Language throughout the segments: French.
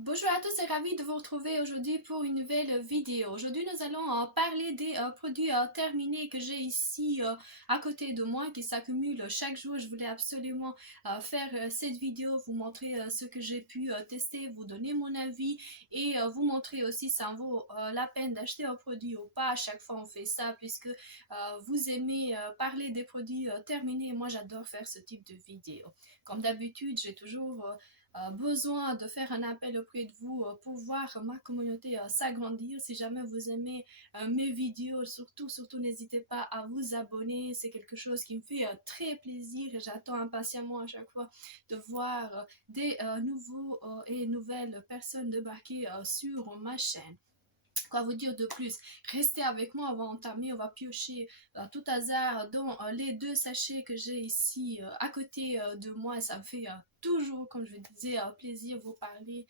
Bonjour à tous et ravi de vous retrouver aujourd'hui pour une nouvelle vidéo. Aujourd'hui nous allons parler des produits terminés que j'ai ici à côté de moi qui s'accumulent chaque jour. Je voulais absolument faire cette vidéo, vous montrer ce que j'ai pu tester, vous donner mon avis et vous montrer aussi si ça en vaut la peine d'acheter un produit ou pas. À chaque fois on fait ça puisque vous aimez parler des produits terminés et moi j'adore faire ce type de vidéo. Comme d'habitude j'ai toujours besoin de faire un appel auprès de vous pour voir ma communauté s'agrandir. Si jamais vous aimez mes vidéos, surtout n'hésitez pas à vous abonner. C'est quelque chose qui me fait très plaisir et j'attends impatiemment à chaque fois de voir des nouveaux et nouvelles personnes débarquer sur ma chaîne. Quoi vous dire de plus? Restez avec moi, on va piocher tout hasard dans les deux sachets que j'ai ici à côté de moi. Ça me fait toujours, comme je vous disais, plaisir vous parler,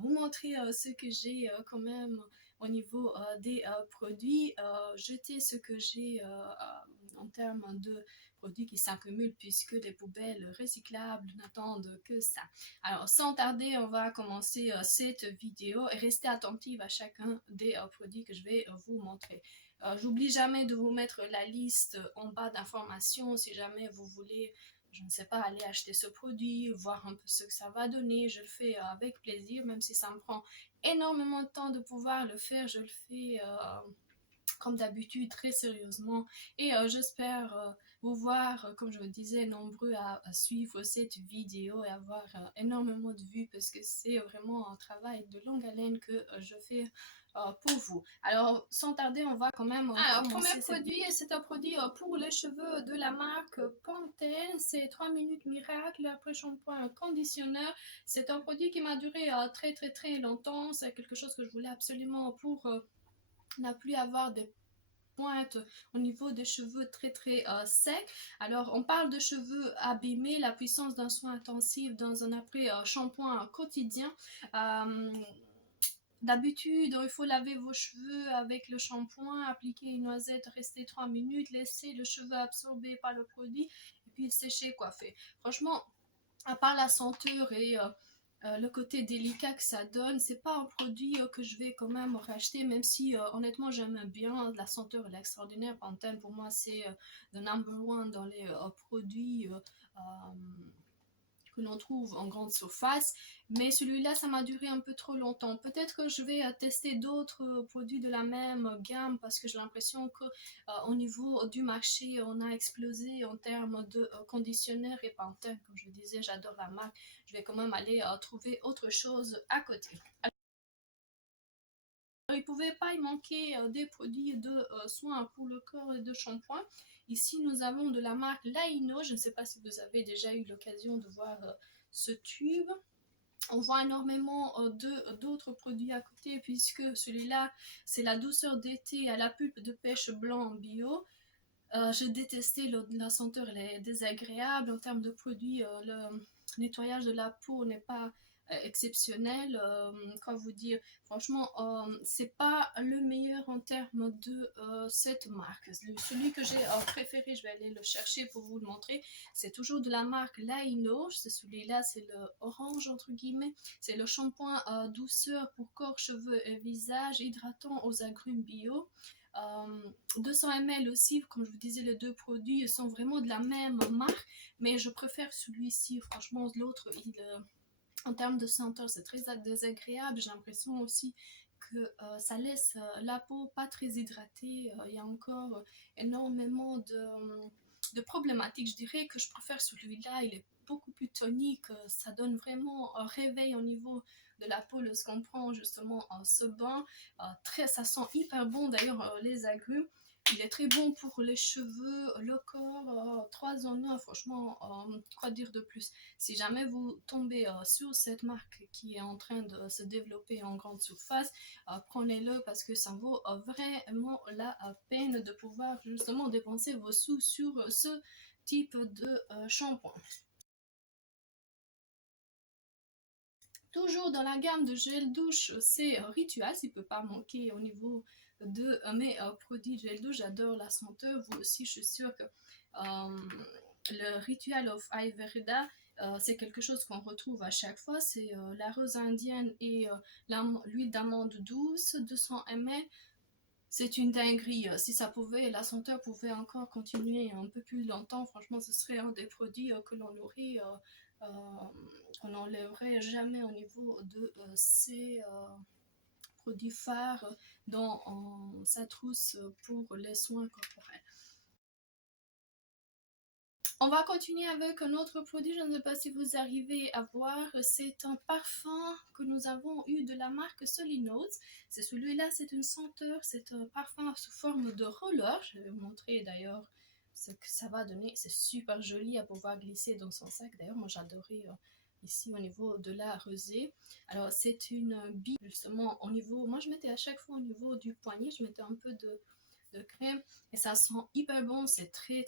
vous montrer ce que j'ai quand même au niveau des produits, jeter ce que j'ai en termes de produits qui s'accumulent puisque les poubelles recyclables n'attendent que ça. Alors, sans tarder, on va commencer cette vidéo et restez attentive à chacun des produits que je vais vous montrer. J'oublie jamais de vous mettre la liste en bas d'informations si jamais vous voulez, je ne sais pas, aller acheter ce produit, voir un peu ce que ça va donner. Je le fais avec plaisir, même si ça me prend énormément de temps de pouvoir le faire, je le fais comme d'habitude très sérieusement et j'espère vous voir comme je vous disais nombreux à suivre cette vidéo et avoir énormément de vues parce que c'est vraiment un travail de longue haleine que je fais pour vous. Alors sans tarder on va quand même alors premier produit, c'est un produit pour les cheveux de la marque Pantene, c'est 3 minutes miracle après shampoing conditionneur. C'est un produit qui m'a duré très longtemps, c'est quelque chose que je voulais absolument pour n'a plus avoir des pointes au niveau des cheveux très secs. Alors on parle de cheveux abîmés, la puissance d'un soin intensif dans un après shampoing quotidien. Euh, D'habitude, il faut laver vos cheveux avec le shampoing, appliquer une noisette, rester 3 minutes, laisser le cheveu absorbé par le produit et puis sécher, coiffer. Franchement, à part la senteur et le côté délicat que ça donne, c'est pas un produit que je vais quand même racheter, même si honnêtement j'aime bien. La senteur elle est extraordinaire. Pantene pour moi c'est the number one dans les produits que l'on trouve en grande surface, mais celui-là ça m'a duré un peu trop longtemps. Peut-être que je vais tester d'autres produits de la même gamme parce que j'ai l'impression que au niveau du marché on a explosé en termes de conditionneurs et Pantene, comme je disais j'adore la marque, je vais quand même aller trouver autre chose à côté. Il ne pouvait pas y manquer des produits de soins pour le corps et de shampoing. Ici, nous avons de la marque Laino. Je ne sais pas si vous avez déjà eu l'occasion de voir ce tube. On voit énormément d'autres produits à côté puisque celui-là, c'est la douceur d'été à la pulpe de pêche blanc bio. J'ai détesté la senteur, elle est désagréable. En termes de produits, le nettoyage de la peau n'est pas exceptionnel. Quoi vous dire, franchement, c'est pas le meilleur en termes de cette marque. Celui que j'ai préféré, je vais aller le chercher pour vous le montrer. C'est toujours de la marque Laino. C'est celui-là, c'est le orange entre guillemets. C'est le shampoing douceur pour corps, cheveux et visage, hydratant aux agrumes bio. 200 ml aussi, comme je vous disais, les deux produits sont vraiment de la même marque, mais je préfère celui-ci. Franchement, l'autre, en termes de senteur, c'est très désagréable. J'ai l'impression aussi que ça laisse la peau pas très hydratée. Il y a encore énormément de problématiques. Je dirais que je préfère celui-là. Il est beaucoup plus tonique. Ça donne vraiment un réveil au niveau de la peau lorsqu'on prend justement ce bain. Ça sent hyper bon d'ailleurs les agrumes. Il est très bon pour les cheveux, le corps, 3 en 1, franchement, quoi dire de plus. Si jamais vous tombez sur cette marque qui est en train de se développer en grande surface, prenez-le parce que ça vaut vraiment la peine de pouvoir justement dépenser vos sous sur ce type de shampoing. Toujours dans la gamme de gel douche, c'est Ritual, il ne peut pas manquer au niveau de mes produits gel douche. J'adore la senteur, vous aussi, je suis sûre que le Ritual of Ayurveda c'est quelque chose qu'on retrouve à chaque fois, c'est la rose indienne et l'huile d'amande douce, 200 ml. C'est une dinguerie. Si ça pouvait, la senteur pouvait encore continuer un peu plus longtemps, franchement, ce serait un des produits que l'on aurait, qu'on n'enlèverait jamais au niveau de ces produits phares dans sa trousse pour les soins corporels. On va continuer avec un autre produit, je ne sais pas si vous arrivez à voir, c'est un parfum que nous avons eu de la marque Solinodes. C'est celui-là, c'est une senteur, c'est un parfum sous forme de roller. Je vais vous montrer d'ailleurs ce que ça va donner. C'est super joli à pouvoir glisser dans son sac. D'ailleurs, moi j'adorais ici au niveau de la rosée. Alors c'est une bille justement au niveau, moi je mettais à chaque fois au niveau du poignet, je mettais un peu de crème et ça sent hyper bon, c'est très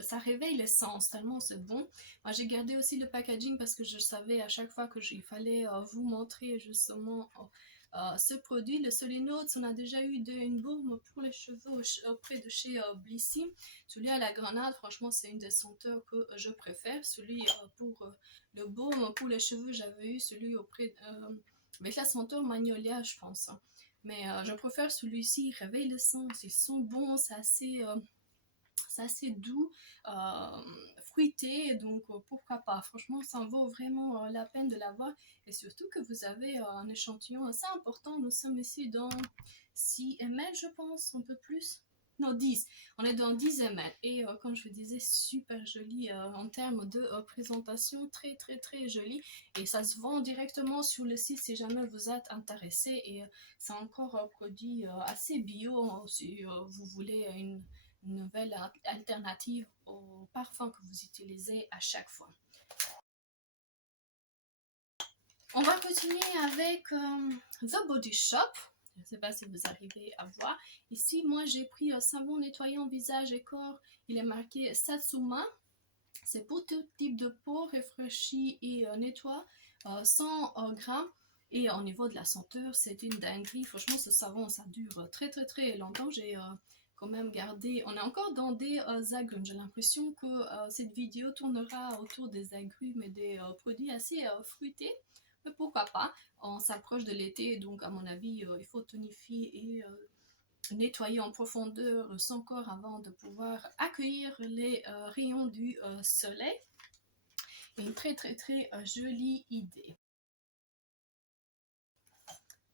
ça réveille les sens tellement c'est bon. Moi, j'ai gardé aussi le packaging parce que je savais à chaque fois qu'il fallait vous montrer justement ce produit. Le Solenotes, on a déjà eu une baume pour les cheveux auprès de chez Blissy. Celui à la grenade, franchement, c'est une des senteurs que je préfère. Celui pour le baume pour les cheveux, j'avais eu celui auprès avec la senteur Magnolia, je pense. Mais je préfère celui-ci, il réveille les sens, ils sont bons, c'est assez doux, fruité, donc pourquoi pas. Franchement, ça en vaut vraiment la peine de l'avoir. Et surtout que vous avez un échantillon assez important. Nous sommes ici dans 6 ml, je pense, un peu plus. Non, 10. On est dans 10 ml. Et comme je vous disais, super joli en termes de présentation. Très joli. Et ça se vend directement sur le site si jamais vous êtes intéressé. Et c'est encore un produit assez bio si vous voulez une nouvelle alternative au parfum que vous utilisez à chaque fois. On va continuer avec The Body Shop. Je ne sais pas si vous arrivez à voir. Ici, moi, j'ai pris un savon nettoyant visage et corps. Il est marqué Satsuma. C'est pour tout type de peau, réfléchi et nettoie, 100 grammes. Et au niveau de la senteur, c'est une dinguerie. Franchement, ce savon, ça dure très longtemps. J'ai quand même gardé. On est encore dans des agrumes. J'ai l'impression que cette vidéo tournera autour des agrumes et des produits assez fruités. Mais pourquoi pas? On s'approche de l'été, donc à mon avis, il faut tonifier et nettoyer en profondeur son corps avant de pouvoir accueillir les rayons du soleil. Une très jolie idée.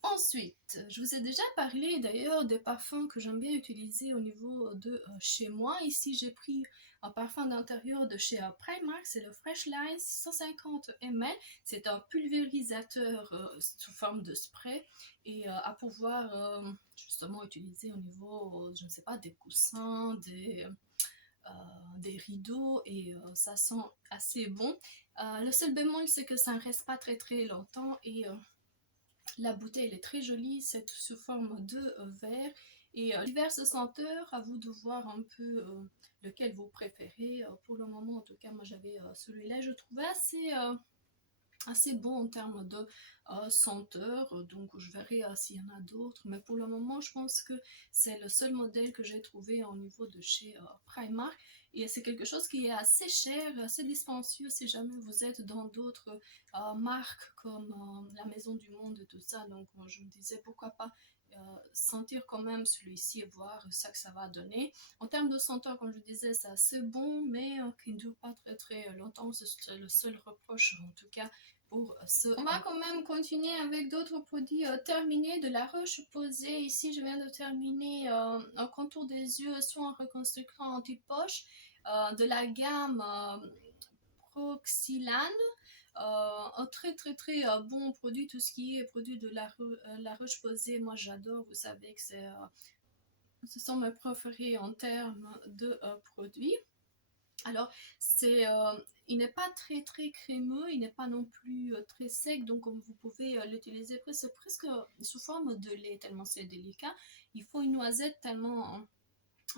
Ensuite, je vous ai déjà parlé d'ailleurs des parfums que j'aime bien utiliser au niveau de chez moi. Ici, j'ai pris un parfum d'intérieur de chez Primark, c'est le Fresh Line 150 ml. C'est un pulvérisateur sous forme de spray et à pouvoir justement utiliser au niveau, je ne sais pas, des coussins, des rideaux et ça sent assez bon. Le seul bémol, c'est que ça ne reste pas très longtemps et la bouteille elle est très jolie, c'est sous forme de verre et diverses senteurs, à vous de voir un peu lequel vous préférez. Pour le moment, en tout cas, moi j'avais celui-là, je trouvais assez bon en termes de senteur, donc je verrai s'il y en a d'autres, mais pour le moment je pense que c'est le seul modèle que j'ai trouvé au niveau de chez Primark et c'est quelque chose qui est assez cher, assez dispendieux si jamais vous êtes dans d'autres marques comme la Maison du Monde et tout ça, donc moi je me disais pourquoi pas sentir quand même celui-ci et voir ça que ça va donner. En termes de senteur, comme je disais, c'est assez bon, mais qui ne dure pas très longtemps, c'est le seul reproche en tout cas pour ce. On va quand même continuer avec d'autres produits terminés de la Roche-Posay. Ici, je viens de terminer un contour des yeux soin reconstructeur anti-poche de la gamme Proxylane. Un très bon produit, tout ce qui est produit de la Roche-Posay, moi j'adore, vous savez que ce sont mes préférés en termes de produits. Alors, il n'est pas très crémeux, il n'est pas non plus très sec, donc comme vous pouvez l'utiliser presque sous forme de lait, tellement c'est délicat. Il faut une noisette tellement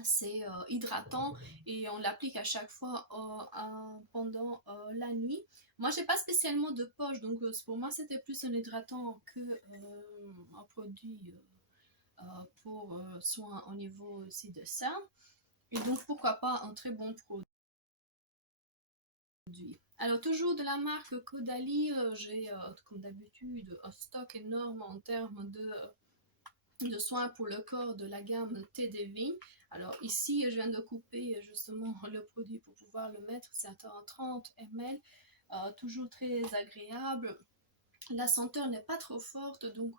c'est hydratant et on l'applique à chaque fois pendant la nuit. Moi, j'ai pas spécialement de poche, donc pour moi, c'était plus un hydratant que un produit pour soin au niveau aussi de ça. Et donc, pourquoi pas un très bon produit. Alors toujours de la marque Caudalie, j'ai comme d'habitude un stock énorme en termes de soins pour le corps de la gamme Thé des Vignes. Alors ici je viens de couper justement le produit pour pouvoir le mettre, c'est un 30 ml, toujours très agréable. La senteur n'est pas trop forte, donc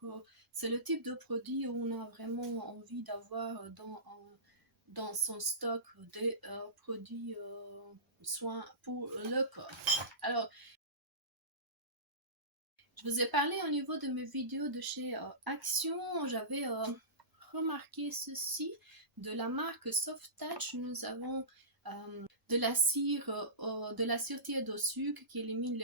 c'est le type de produit où on a vraiment envie d'avoir dans son stock des produits soins pour le corps. Alors, je vous ai parlé au niveau de mes vidéos de chez Action, j'avais remarqué ceci, de la marque Soft Touch, nous avons de la cire tiède au sucre qui élimine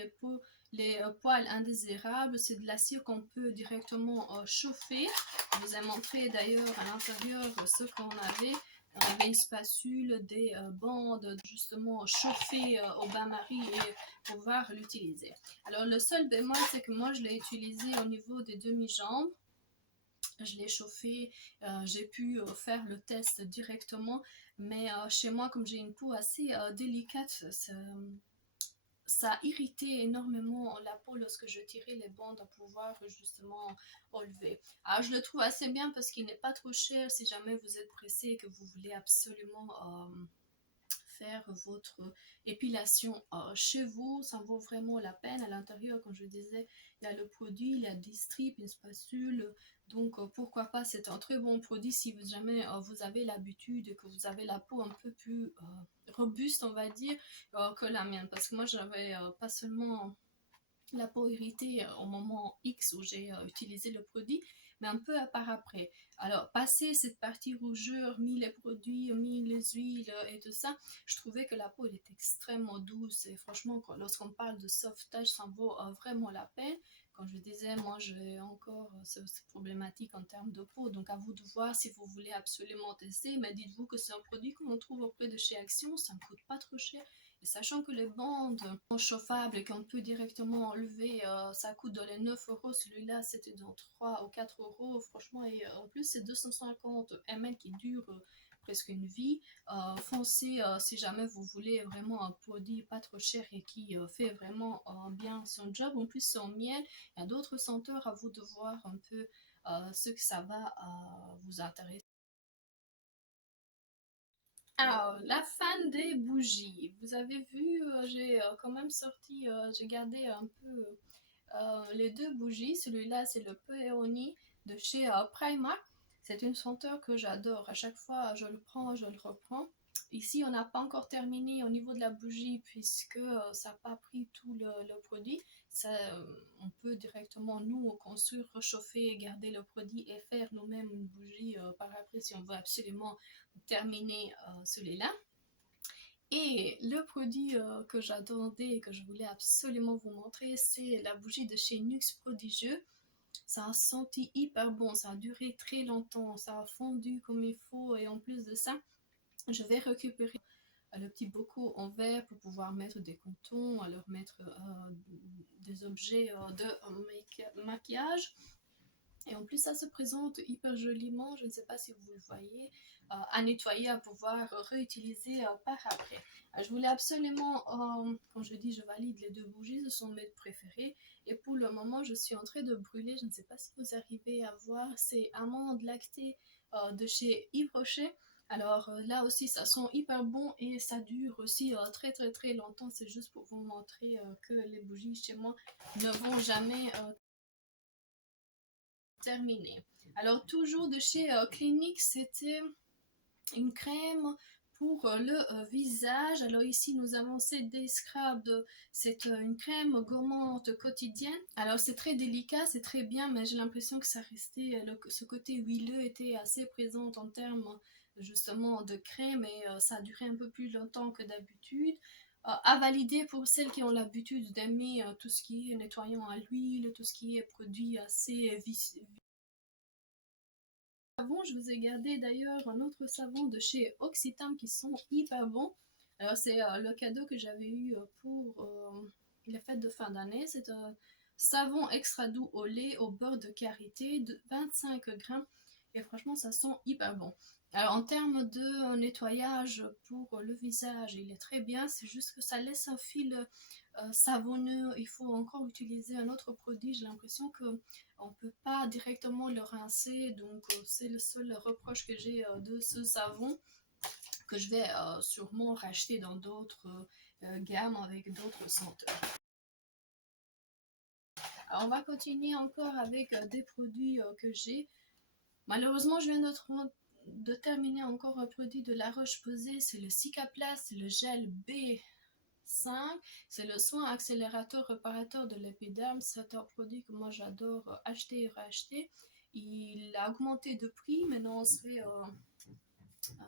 les poils indésirables. C'est de la cire qu'on peut directement chauffer. Je vous ai montré d'ailleurs à l'intérieur ce qu'on avait. On avait une spatule, des bandes justement chauffées au bain-marie et pouvoir l'utiliser. Alors le seul bémol, c'est que moi je l'ai utilisé au niveau des demi-jambes. Je l'ai chauffé, j'ai pu faire le test directement, mais chez moi, comme j'ai une peau assez délicate, ça a irrité énormément la peau lorsque je tirais les bandes à pouvoir justement enlever. Alors je le trouve assez bien parce qu'il n'est pas trop cher si jamais vous êtes pressé et que vous voulez absolument faire votre épilation chez vous, ça vaut vraiment la peine. À l'intérieur, comme je disais, il y a le produit, il y a des strips, une spatule, donc pourquoi pas, c'est un très bon produit si jamais vous avez l'habitude et que vous avez la peau un peu plus robuste, on va dire, que la mienne, parce que moi j'avais pas seulement la peau irritée au moment X où j'ai utilisé le produit, mais un peu par après. Alors, passé cette partie rougeur, mis les produits, mis les huiles et tout ça, je trouvais que la peau elle était extrêmement douce et franchement, lorsqu'on parle de soft touch, ça en vaut vraiment la peine. Comme je disais, moi j'ai encore cette problématique en termes de peau, donc à vous de voir si vous voulez absolument tester, mais dites-vous que c'est un produit qu'on trouve auprès de chez Action, ça ne coûte pas trop cher. Et sachant que les bandes sont chauffables et qu'on peut directement enlever, ça coûte dans les 9 euros. Celui-là, c'était dans 3 ou 4 euros, franchement. Et en plus, c'est 250 ml qui dure presque une vie. Foncez si jamais vous voulez vraiment un produit pas trop cher et qui fait vraiment bien son job. En plus, c'est en miel. Il y a d'autres senteurs, à vous de voir un peu ce que ça va vous intéresser. Alors, la fan des bougies. Vous avez vu, j'ai quand même sorti, j'ai gardé un peu les deux bougies. Celui-là, c'est le Peony de chez Primark. C'est une senteur que j'adore. À chaque fois, je le prends, je le reprends. Ici, on n'a pas encore terminé au niveau de la bougie puisque ça n'a pas pris tout le produit. Ça, on peut directement, nous, construire, réchauffer, garder le produit et faire nous-mêmes une bougie par après si on veut absolument terminer celui-là. Et le produit que j'attendais et que je voulais absolument vous montrer, c'est la bougie de chez Nux Prodigieux. Ça a senti hyper bon, ça a duré très longtemps, ça a fondu comme il faut et en plus de ça, je vais récupérer le petit bocal en verre pour pouvoir mettre des contons, alors mettre des objets de maquillage. Et en plus, ça se présente hyper joliment, je ne sais pas si vous le voyez, à nettoyer, à pouvoir réutiliser par après. Je voulais absolument, quand je dis je valide les deux bougies, ce sont mes préférées. Et pour le moment, je suis en train de brûler, je ne sais pas si vous arrivez à voir, c'est amandes lactées de chez Yves Rocher. Alors là aussi, ça sent hyper bon et ça dure aussi très très très longtemps. C'est juste pour vous montrer que les bougies chez moi ne vont jamais terminé. Alors toujours de chez Clinique, c'était une crème pour le visage. Alors ici nous avons CD Scrub, c'est une crème gommante quotidienne. Alors c'est très délicat, c'est très bien, mais j'ai l'impression que ça restait, ce côté huileux était assez présent en termes justement de crème et ça a duré un peu plus longtemps que d'habitude. À valider pour celles qui ont l'habitude d'aimer tout ce qui est nettoyant à l'huile, tout ce qui est produit assez savon, je vous ai gardé d'ailleurs un autre savon de chez Occitan qui sont hyper bons. Alors c'est le cadeau que j'avais eu pour les fêtes de fin d'année. C'est un savon extra doux au lait au beurre de karité de 25 grammes. et franchement ça sent hyper bon. Alors en termes de nettoyage pour le visage, il est très bien, c'est juste que ça laisse un fil savonneux. Il faut encore utiliser un autre produit, j'ai l'impression que on peut pas directement le rincer, donc c'est le seul reproche que j'ai de ce savon, que je vais sûrement racheter dans d'autres gammes avec d'autres senteurs. Alors on va continuer encore avec des produits que j'ai. Malheureusement, je viens de terminer encore un produit de La Roche-Posay, c'est le Cicaplast, c'est le gel B5, c'est le soin accélérateur réparateur de l'épiderme. C'est un produit que moi j'adore acheter et racheter. Il a augmenté de prix, maintenant on se fait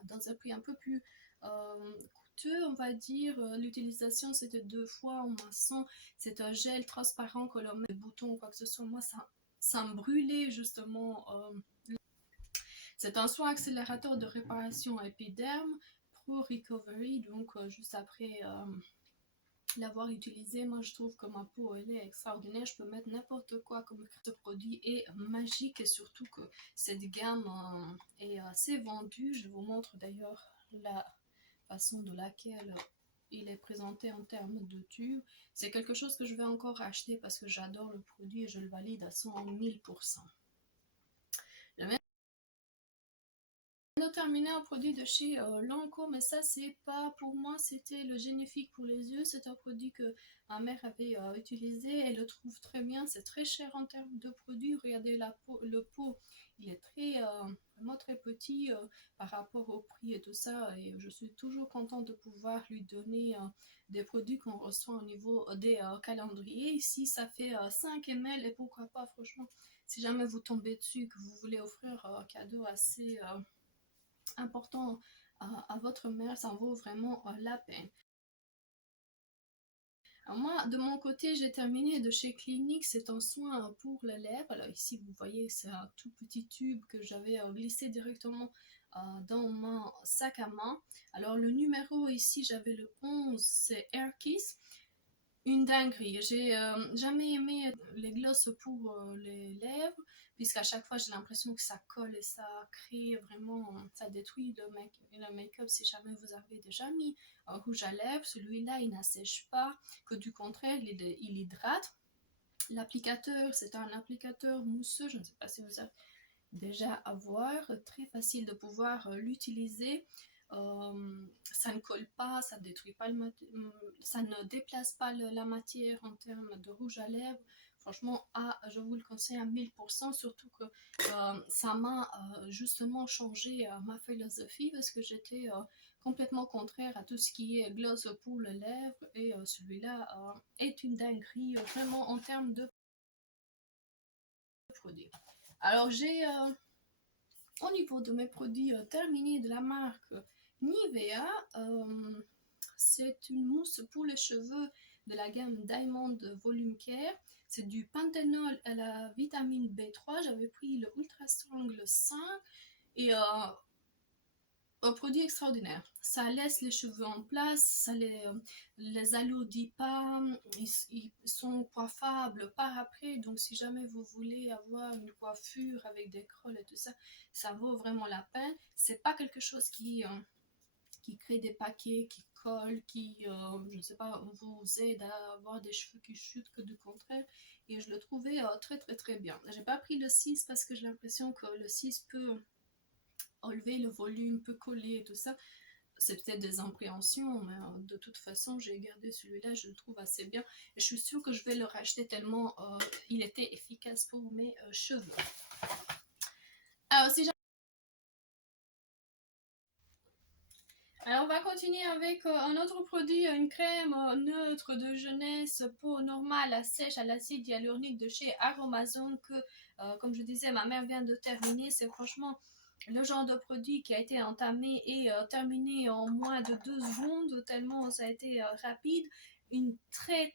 dans un prix un peu plus coûteux, on va dire. L'utilisation c'était 2 fois en maçon. C'est un gel transparent que l'on met des boutons ou quoi que ce soit. Moi ça me brûlait justement. C'est un soin accélérateur de réparation épiderme Pro Recovery, donc juste après l'avoir utilisé, moi je trouve que ma peau elle est extraordinaire. Je peux mettre n'importe quoi comme ce produit est magique, et surtout que cette gamme est assez vendue. Je vous montre d'ailleurs la façon de laquelle il est présenté en termes de tube. C'est quelque chose que je vais encore acheter parce que j'adore le produit et je le valide à 100 000%. On a terminé un produit de chez Lancôme, mais ça c'est pas pour moi, c'était le Génifique pour les yeux. C'est un produit que ma mère avait utilisé, elle le trouve très bien. C'est très cher en termes de produits. Regardez le pot, il est vraiment très petit par rapport au prix et tout ça, et je suis toujours contente de pouvoir lui donner des produits qu'on reçoit au niveau des calendriers. Ici ça fait 5 ml, et pourquoi pas, franchement, si jamais vous tombez dessus, que vous voulez offrir un cadeau assez important à votre mère, ça en vaut vraiment la peine. Alors moi, de mon côté, j'ai terminé de chez Clinique. C'est un soin pour les lèvres. Alors ici, vous voyez, c'est un tout petit tube que j'avais glissé directement dans mon sac à main. Alors le numéro ici, j'avais le 11, c'est Air Kiss. Une dinguerie. J'ai jamais aimé les glosses pour les lèvres, puisqu'à chaque fois j'ai l'impression que ça colle et ça crée vraiment, ça détruit le make-up. Si jamais vous avez déjà mis un rouge à lèvres, celui-là il n'assèche pas, que du contraire il hydrate. L'applicateur, c'est un applicateur mousseux, je ne sais pas si vous avez déjà à voir, très facile de pouvoir l'utiliser. Ça ne colle pas, ça ne détruit pas ça ne déplace pas la matière en termes de rouge à lèvres. Franchement, je vous le conseille à 1000%, surtout que ça m'a justement changé ma philosophie, parce que j'étais complètement contraire à tout ce qui est gloss pour les lèvres, et celui-là est une dinguerie vraiment en termes de produits. Alors j'ai au niveau de mes produits terminés de la marque Nivea, c'est une mousse pour les cheveux de la gamme Diamond Volume Care. C'est du panthénol à la vitamine B3. J'avais pris le Ultra Strong le 5, et un produit extraordinaire. Ça laisse les cheveux en place, ça les alourdit pas, ils sont coiffables par après. Donc si jamais vous voulez avoir une coiffure avec des crolles et tout ça, ça vaut vraiment la peine. C'est pas quelque chose qui crée des paquets, qui collent, qui, je ne sais pas, vous aide à avoir des cheveux qui chutent, que du contraire. Et je le trouvais très bien. J'ai pas pris le 6 parce que j'ai l'impression que le 6 peut enlever le volume, peut coller et tout ça. C'est peut-être des impréhensions, mais de toute façon j'ai gardé celui-là, je le trouve assez bien, et je suis sûre que je vais le racheter tellement il était efficace pour mes cheveux. Alors on va continuer avec un autre produit, une crème neutre de jeunesse, peau normale à sèche à l'acide hyaluronique de chez Aromazone, que comme je disais, ma mère vient de terminer. C'est franchement le genre de produit qui a été entamé et terminé en moins de 2 secondes, tellement ça a été rapide. Une très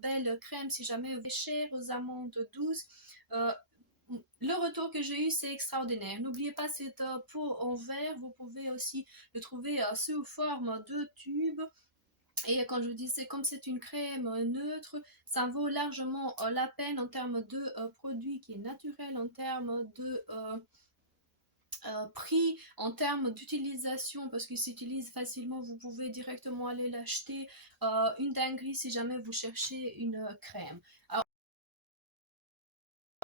belle crème si jamais vous êtes cher, aux amandes douces. Le retour que j'ai eu, c'est extraordinaire. N'oubliez pas cette peau en verre. Vous pouvez aussi le trouver sous forme de tube. Et quand je vous disais, comme c'est une crème neutre, ça vaut largement la peine en termes de produit qui est naturel, en termes de prix en termes d'utilisation parce qu'il s'utilise facilement, vous pouvez directement aller l'acheter, une dinguerie si jamais vous cherchez une crème. Alors,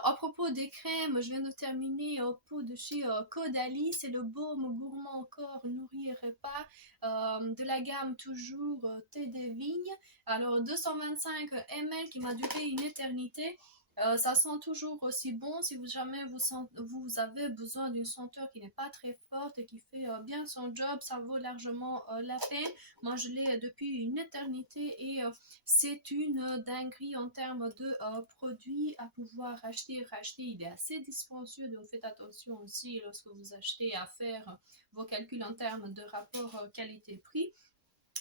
à propos des crèmes, je viens de terminer au pot de chez Caudalie, c'est le baume gourmand corps nourri et repas de la gamme toujours thé des vignes. Alors 225 ml qui m'a duré une éternité. Ça sent toujours aussi bon si vous jamais vous avez besoin d'une senteur qui n'est pas très forte et qui fait bien son job, ça vaut largement la peine. Moi je l'ai depuis une éternité et c'est une dinguerie en termes de produits à pouvoir acheter et racheter. Il est assez dispendieux, donc faites attention aussi lorsque vous achetez à faire vos calculs en termes de rapport qualité-prix.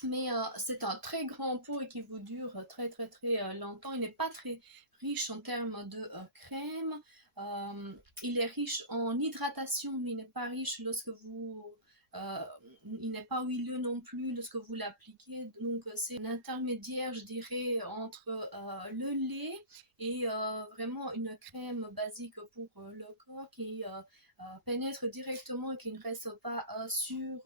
Mais c'est un très grand pot et qui vous dure très très très longtemps. Il n'est pas très riche en termes de crème. Il est riche en hydratation, mais il n'est pas riche lorsque vous... euh, il n'est pas huileux non plus lorsque vous l'appliquez. Donc c'est un intermédiaire, je dirais, entre le lait et vraiment une crème basique pour le corps qui pénètre directement et qui ne reste pas sur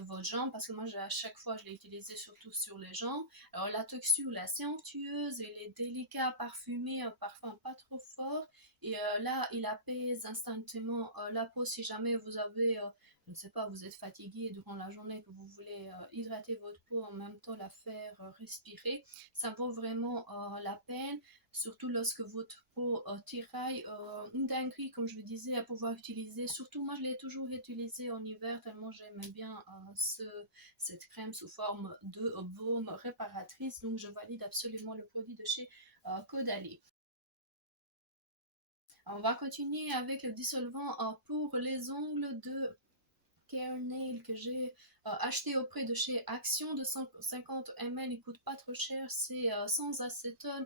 votre jambe, parce que moi à chaque fois je l'ai utilisé surtout sur les jambes. Alors la texture est assez onctueuse, il est délicat, parfumé, un parfum pas trop fort, et là il apaise instantanément la peau si jamais vous avez je ne sais pas, vous êtes fatigué durant la journée, que vous voulez hydrater votre peau en même temps la faire respirer. Ça vaut vraiment la peine, surtout lorsque votre peau tiraille. Une dinguerie, comme je vous disais, à pouvoir utiliser. Surtout, moi, je l'ai toujours utilisé en hiver, tellement j'aimais bien cette crème sous forme de baume réparatrice. Donc, je valide absolument le produit de chez Caudalie. On va continuer avec le dissolvant pour les ongles de Care Nail que j'ai acheté auprès de chez Action de 150 ml. Il coûte pas trop cher, c'est sans acétone.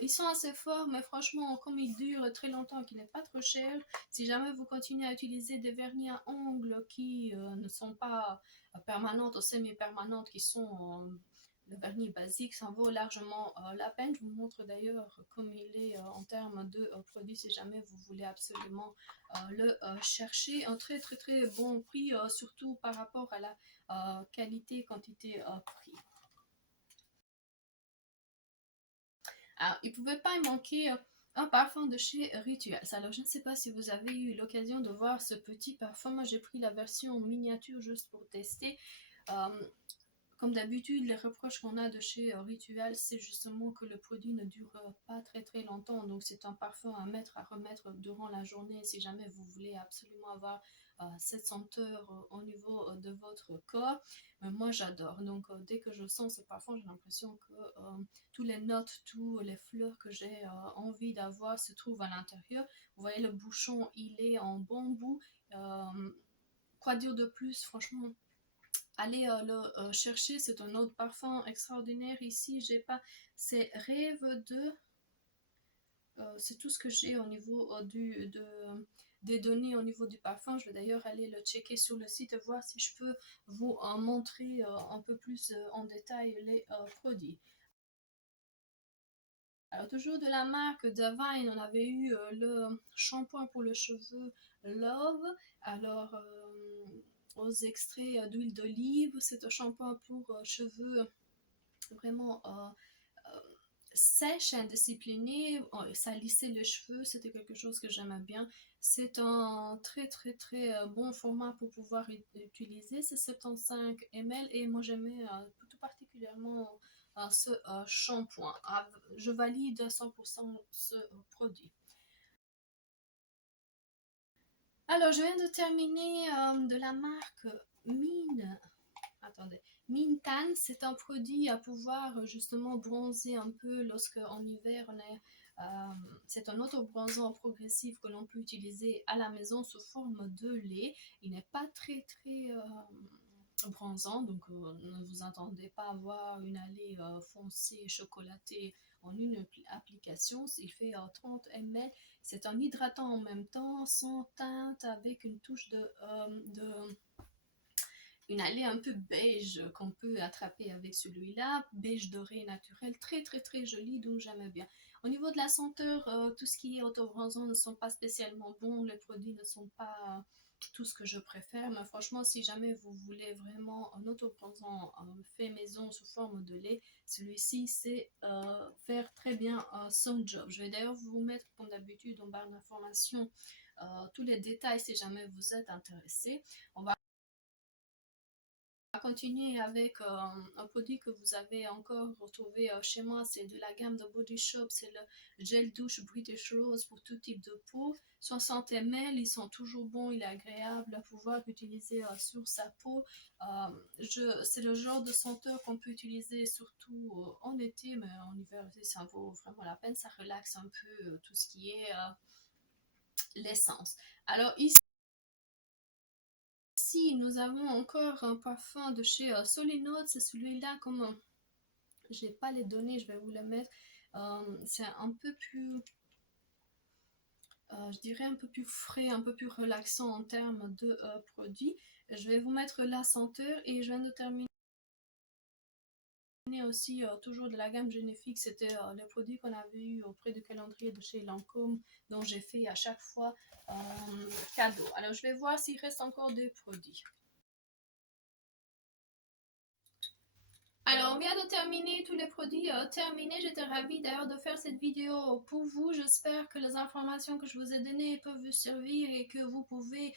Ils sont assez forts, mais franchement, comme ils durent très longtemps et qu'il n'est pas trop cher, si jamais vous continuez à utiliser des vernis à ongles qui ne sont pas permanentes ou semi-permanentes, qui sont le vernis basique, ça en vaut largement la peine. Je vous montre d'ailleurs comme il est en termes de produits si jamais vous voulez absolument le chercher. Un très très très bon prix, surtout par rapport à la qualité, quantité, prix. Alors, il ne pouvait pas y manquer un parfum de chez Rituals. Alors, je ne sais pas si vous avez eu l'occasion de voir ce petit parfum. Moi, j'ai pris la version miniature juste pour tester. Euh, Comme d'habitude, les reproches qu'on a de chez Ritual, c'est justement que le produit ne dure pas très très longtemps. Donc c'est un parfum à mettre, à remettre durant la journée si jamais vous voulez absolument avoir cette senteur au niveau de votre corps. Moi j'adore. Donc dès que je sens ce parfum, j'ai l'impression que tous les notes, tous les fleurs que j'ai envie d'avoir se trouvent à l'intérieur. Vous voyez, le bouchon, il est en bambou. Quoi dire de plus, franchement, allez le chercher, c'est un autre parfum extraordinaire. Ici, j'ai pas, c'est Rêve de, c'est tout ce que j'ai au niveau des données au niveau du parfum. Je vais d'ailleurs aller le checker sur le site et voir si je peux vous montrer un peu plus en détail les produits. Alors toujours de la marque Divine, on avait eu le shampoing pour le cheveu Love. Alors aux extraits d'huile d'olive, c'est un shampoing pour cheveux vraiment sèche, indisciplinée. Ça lissait les cheveux, c'était quelque chose que j'aimais bien. C'est un très très très bon format pour pouvoir utiliser. C'est 75 ml et moi j'aimais tout particulièrement ce shampoing. Je valide à 100% ce produit. Alors je viens de terminer de la marque Mine. Attendez. Mintan, c'est un produit à pouvoir justement bronzer un peu lorsque en hiver on est. C'est un auto-bronzant progressif que l'on peut utiliser à la maison sous forme de lait. Il n'est pas très très bronzant, donc ne vous attendez pas à avoir une allée foncée chocolatée en une application. Il fait 30 ml. C'est un hydratant en même temps, sans teinte, avec une touche une allée un peu beige qu'on peut attraper avec celui-là, beige doré naturel, très très très joli, donc j'aime bien. Au niveau de la senteur, tout ce qui est autobronzant ne sont pas spécialement bons, les produits ne sont pas tout ce que je préfère, mais franchement, si jamais vous voulez vraiment un autobronzant fait maison sous forme de lait, celui-ci c'est faire très bien son job. Je vais d'ailleurs vous mettre comme d'habitude en barre d'information tous les détails si jamais vous êtes intéressé. On va continuer avec un produit que vous avez encore retrouvé chez moi, c'est de la gamme de Body Shop, c'est le gel douche British Rose pour tout type de peau, 60 ml, ils sont toujours bons, il est agréable à pouvoir utiliser sur sa peau. C'est le genre de senteur qu'on peut utiliser surtout en été, mais en hiver aussi ça vaut vraiment la peine, ça relaxe un peu tout ce qui est l'essence. Alors ici, nous avons encore un parfum de chez Solenote, c'est celui-là, comme j'ai pas les données, je vais vous le mettre. C'est un peu plus, je dirais un peu plus frais, un peu plus relaxant en termes de produits. Je vais vous mettre la senteur et je viens de terminer aussi toujours de la gamme Généfique, c'était le produit qu'on avait eu auprès du calendrier de chez Lancôme, dont j'ai fait à chaque fois cadeau. Alors je vais voir s'il reste encore des produits. Alors, on vient de terminer tous les produits terminés. J'étais ravie d'ailleurs de faire cette vidéo pour vous. J'espère que les informations que je vous ai données peuvent vous servir et que vous pouvez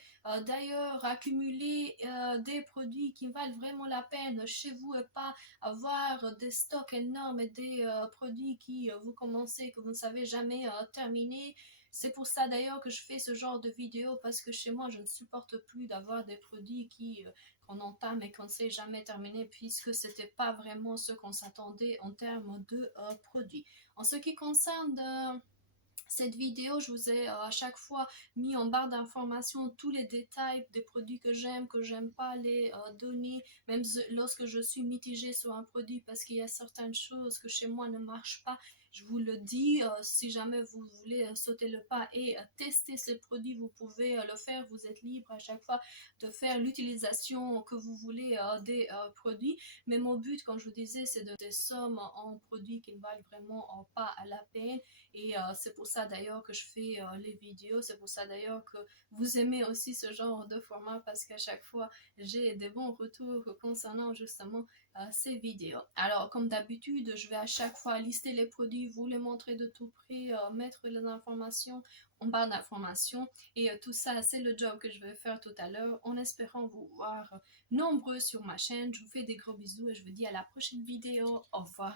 d'ailleurs accumuler des produits qui valent vraiment la peine chez vous et pas avoir des stocks énormes et des produits qui vous commencez, que vous ne savez jamais terminer. C'est pour ça d'ailleurs que je fais ce genre de vidéo parce que chez moi je ne supporte plus d'avoir des produits qu'on entame et qu'on ne sait jamais terminer puisque c'était pas vraiment ce qu'on s'attendait en termes de produits. En ce qui concerne cette vidéo, je vous ai à chaque fois mis en barre d'informations tous les détails des produits que j'aime pas, les données, même lorsque je suis mitigée sur un produit parce qu'il y a certaines choses que chez moi ne marchent pas. Je vous le dis, si jamais vous voulez sauter le pas et tester ces produits, vous pouvez le faire. Vous êtes libre à chaque fois de faire l'utilisation que vous voulez des produits. Mais mon but, comme je vous disais, c'est de des sommes en produits qui ne valent vraiment pas la peine. Et c'est pour ça d'ailleurs que je fais les vidéos, c'est pour ça d'ailleurs que vous aimez aussi ce genre de format parce qu'à chaque fois j'ai des bons retours concernant justement ces vidéos. Alors comme d'habitude, je vais à chaque fois lister les produits, vous les montrer de tout près, mettre les informations en barre d'informations et tout ça c'est le job que je vais faire tout à l'heure en espérant vous voir nombreux sur ma chaîne. Je vous fais des gros bisous et je vous dis à la prochaine vidéo. Au revoir.